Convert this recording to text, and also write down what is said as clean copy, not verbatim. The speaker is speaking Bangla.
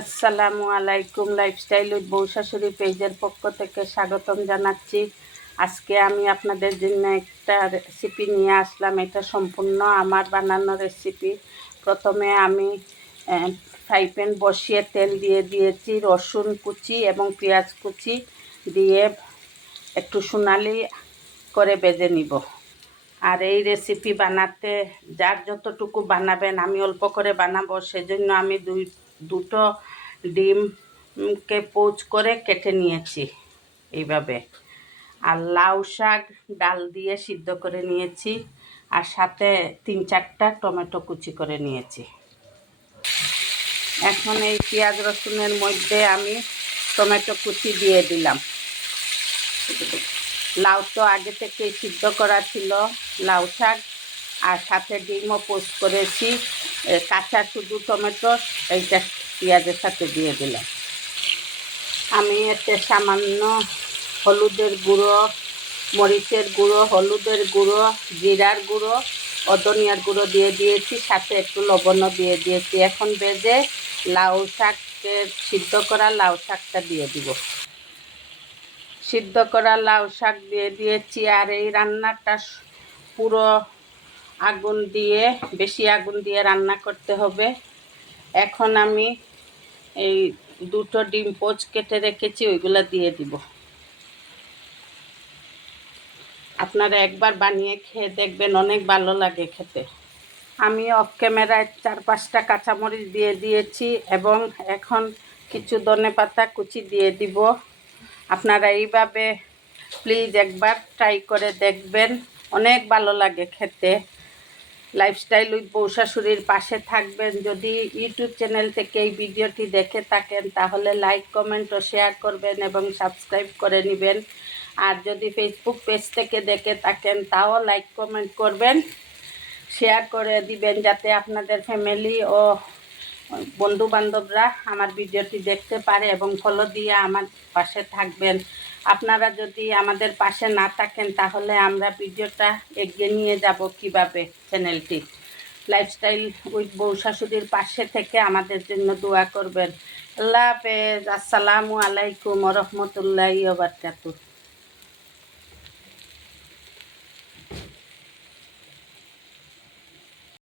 আসসালামু আলাইকুম। লাইফস্টাইল উইথ বউ শাশুড়ি পেজের পক্ষ থেকে স্বাগতম জানাচ্ছি। আজকে আমি আপনাদের জন্য একটা রেসিপি নিয়ে আসলাম। এটা সম্পূর্ণ আমার বানানো রেসিপি। প্রথমে আমি ফ্রাই প্যান বসিয়ে তেল দিয়ে দিয়েছি, রসুন কুচি এবং পেঁয়াজ কুচি দিয়ে একটু সোনালি করে ভেজে নিব। আর এই রেসিপি বানাতে যার যতটুকু বানাবেন, আমি অল্প করে বানাবো, সেজন্য আমি দুটো ডিমকে পোচ করে কেটে নিয়েছি এইভাবে। আর লাউ শাক ডাল দিয়ে সিদ্ধ করে নিয়েছি, আর সাথে 3-4টা টমেটো কুচি করে নিয়েছি। এখন এই পেঁয়াজ রসুনের মধ্যে আমি টমেটো কুচি দিয়ে দিলাম। লাউ তো আগে থেকেই সিদ্ধ করা ছিল, লাউ শাক আর সাথে ডিমও পোস্ট করেছি। কাঁচা শুধু টমেটো এইটা পেঁয়াজের সাথে দিয়ে দিলাম। আমি এতে সামান্য হলুদের গুঁড়ো, মরিচের গুঁড়ো, হলুদের গুঁড়ো, জিরার গুঁড়ো ও ধনিয়ার গুঁড়ো দিয়ে দিয়েছি, সাথে একটু লবণও দিয়ে দিয়েছি। এখন ভেজে লাউ শাককে সিদ্ধ করা লাউ শাকটা দিয়ে দিব। সিদ্ধ করা লাউ শাক দিয়ে দিয়েছি। আর এই রান্নাটা পুরো আগুন দিয়ে, বেশি আগুন দিয়ে রান্না করতে হবে। এখন আমি এই দুটো ডিম পোচ কেটে রেখেছি, ওইগুলো দিয়ে দিব। আপনারা একবার বানিয়ে খেয়ে দেখবেন, অনেক ভালো লাগে খেতে। আমি অফ ক্যামেরায় 4-5টা কাঁচামরিচ দিয়ে দিয়েছি এবং এখন কিছু ধনেপাতা কুচি দিয়ে দিব। আপনারা এইভাবে প্লিজ একবার ট্রাই করে দেখবেন, অনেক ভালো লাগে খেতে। লাইফস্টাইল উইথ বউ শাশুড়ির পাশে থাকবেন। যদি ইউটিউব চ্যানেল থেকে এই ভিডিওটি দেখে থাকেন তাহলে লাইক, কমেন্ট ও শেয়ার করবেন এবং সাবস্ক্রাইব করে নেবেন। আর যদি ফেসবুক পেজ থেকে দেখে থাকেন তাও লাইক, কমেন্ট করবেন, শেয়ার করে দিবেন, যাতে আপনাদের ফ্যামিলি ও বন্ধু বান্ধবরা আমার ভিডিওটি দেখতে পারে এবং ফলো দিয়ে আমার পাশে থাকবেন। আপনারা যদি আমাদের পাশে না থাকেন তাহলে আমরা ভিডিওটা এগিয়ে নিয়ে যাব কিভাবে। চ্যানেলটি লাইফস্টাইল উইথ বউ শাশুড়ির পাশে থেকে আমাদের জন্য দোয়া করবেন। আল্লাহ হাফেজ। আসসালামু আলাইকুম ওয়া রাহমাতুল্লাহি ওয়া বারাকাতুহু।